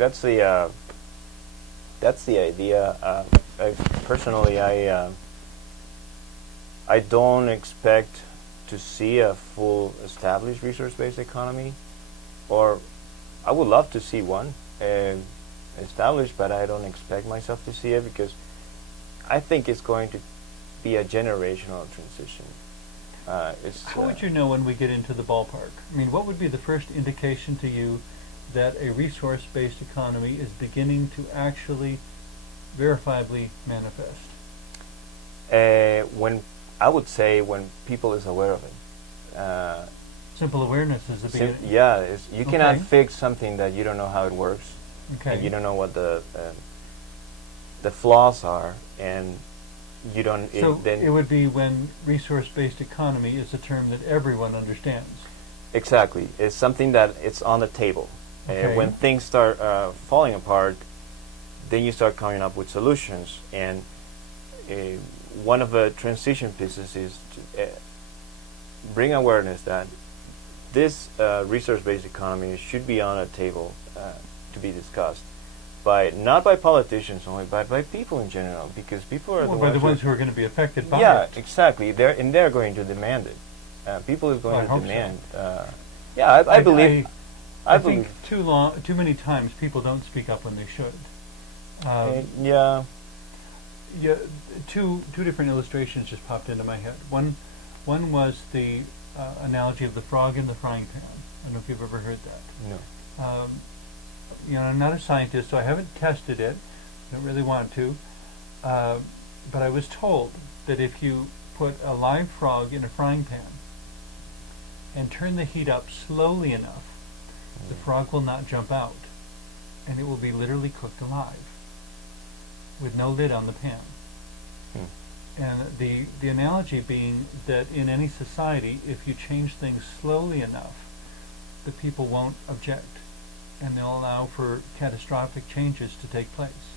that's the idea. Personally, I don't expect to see a full established resource-based economy, or I would love to see one established, but I don't expect myself to see it because I think it's going to be a generational transition. How would you know when we get into the ballpark? I mean, what would be the first indication to you that a resource-based economy is beginning to actually verifiably manifest? When I would say when people is aware of it. Simple awareness is the beginning. You cannot fix something that you don't know how it works. Okay. And you don't know what the flaws are, and you don't. So it would be when resource-based economy is a term that everyone understands. Exactly, it's something that it's on the table. Okay. When things start falling apart, then you start coming up with solutions. And one of the transition pieces is to bring awareness that this resource-based economy should be on a table to be discussed, not by politicians only, but by people in general, because people are the ones who are going to be affected by it. Yeah, exactly. They're going to demand it. People are going to demand. So. I believe. I think too many times people don't speak up when they should. Yeah. Two different illustrations just popped into my head. One was the analogy of the frog in the frying pan. I don't know if you've ever heard that. No. I'm not a scientist, so I haven't tested it. I don't really want to. But I was told that if you put a live frog in a frying pan and turn the heat up slowly enough, the frog will not jump out, and it will be literally cooked alive with no lid on the pan. And the analogy being that in any society, if you change things slowly enough, the people won't object, and they'll allow for catastrophic changes to take place.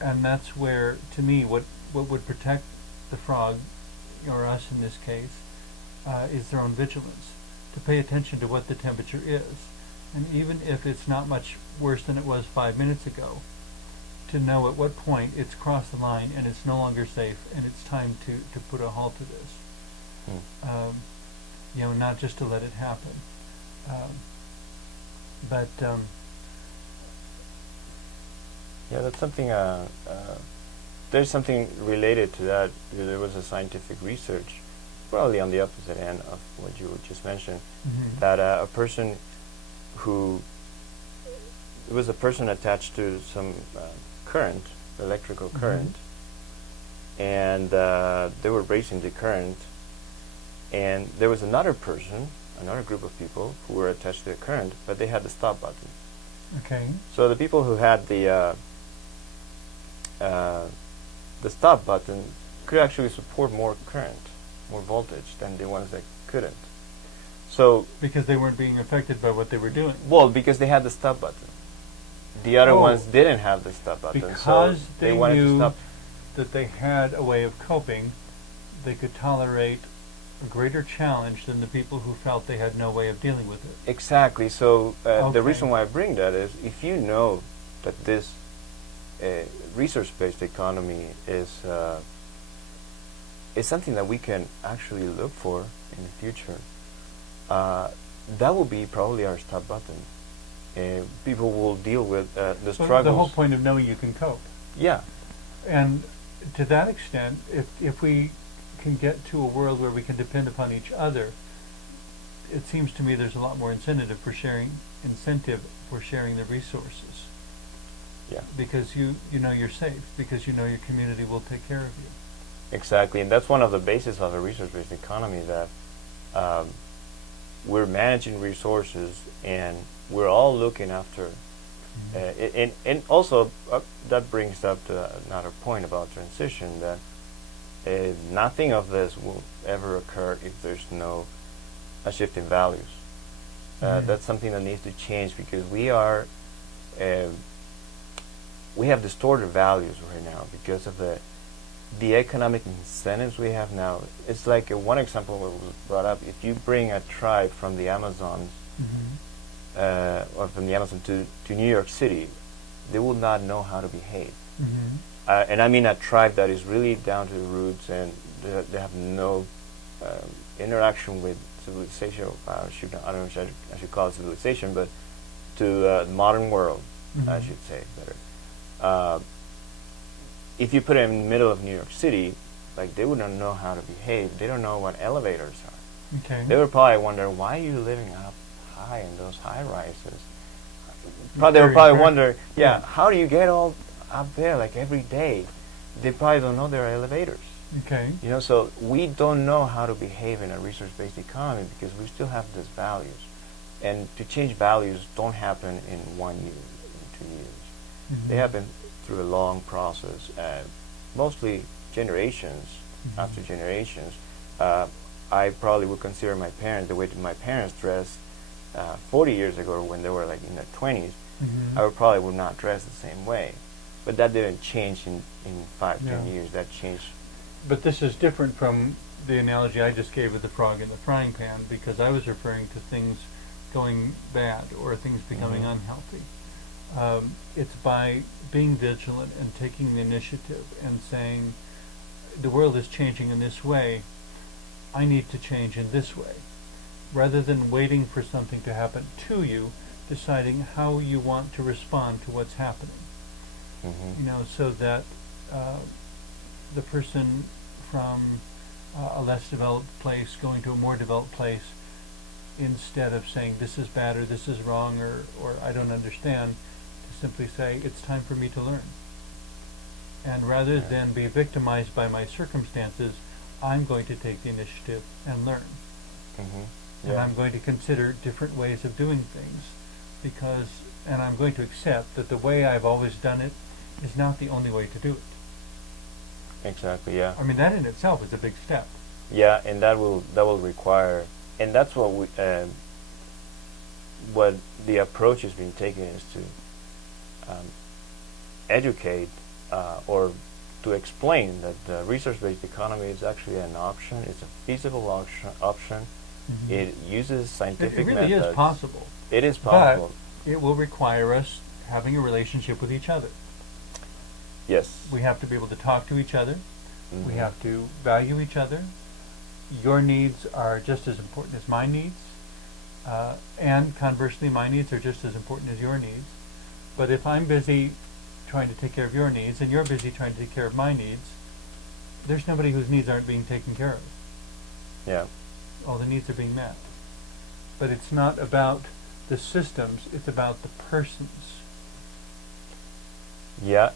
And that's where, to me, what would protect the frog, or us in this case, is their own vigilance, to pay attention to what the temperature is. And even if it's not much worse than it was 5 minutes ago, to know at what point it's crossed the line and it's no longer safe and it's time to put a halt to this. Not just to let it happen. That's something. There's something related to that. There was a scientific research, probably on the opposite end of what you just mentioned, that a person it was a person attached to some current, electrical current, and they were raising the current, and there was another group of people who were attached to the current, but they had the stop button. Okay. So the people who had the stop button could actually support more current, more voltage than the ones that couldn't. So because they weren't being affected by what they were doing. Well, because they had the stop button. The other ones didn't have the stop button. Because so they wanted knew to stop. that they had a way of coping, they could tolerate a greater challenge than the people who felt they had no way of dealing with it. Exactly. So the reason why I bring that is, if you know that this resource-based economy is something that we can actually look for in the future, that will be probably our stop button. People will deal with the struggles. The whole point of knowing you can cope. Yeah. And to that extent, if we can get to a world where we can depend upon each other, it seems to me there's a lot more incentive for sharing the resources. Yeah. Because you know you're safe, because you know your community will take care of you. Exactly, and that's one of the bases of a resource-based economy, that we're managing resources and we're all looking after. And also that brings up to another point about transition, that nothing of this will ever occur if there's no a shift in values. That's something that needs to change, because we have distorted values right now because of the economic incentives we have now. It's like one example that was brought up. If you bring a tribe from the Amazons or from the Amazon to New York City, they would not know how to behave. And I mean a tribe that is really down to the roots, and they have no interaction with civilization. I don't know if I should call it civilization, but to the modern world, I should say better. If you put them in the middle of New York City, like, they wouldn't know how to behave. They don't know what elevators are. Okay. They would probably wonder, why are you living up high in those high rises? They would probably wonder, how do you get all up there like every day? They probably don't know there are elevators. Okay. You know, so we don't know how to behave in a resource-based economy because we still have these values. And to change values don't happen in 1 year, in 2 years. They happen through a long process, mostly generations after generations. I probably would consider my parents, the way that my parents dressed 40 years ago when they were like in their 20s, I would not dress the same way. But that didn't change in 5-10 years. That changed. But this is different from the analogy I just gave of the frog in the frying pan, because I was referring to things going bad or things becoming unhealthy. It's by being vigilant and taking the initiative and saying, the world is changing in this way, I need to change in this way. Rather than waiting for something to happen to you, deciding how you want to respond to what's happening. You know, so that the person from a less developed place going to a more developed place, instead of saying this is bad or this is wrong or I don't understand, to simply say it's time for me to learn. And rather than be victimized by my circumstances, I'm going to take the initiative and learn. And I'm going to consider different ways of doing things, and I'm going to accept that the way I've always done it is not the only way to do it. Exactly, yeah. I mean, that in itself is a big step. Yeah, and that will require, and that's what what the approach has been taken is to educate or to explain that the resource-based economy is actually an option. It's a feasible option. It uses scientific methods. It really is possible. It is possible. But it will require us having a relationship with each other. Yes. We have to be able to talk to each other. We have to value each other. Your needs are just as important as my needs. And conversely, my needs are just as important as your needs. But if I'm busy trying to take care of your needs and you're busy trying to take care of my needs, there's nobody whose needs aren't being taken care of. Yeah. All the needs are being met. But it's not about the systems, it's about the persons. Yeah,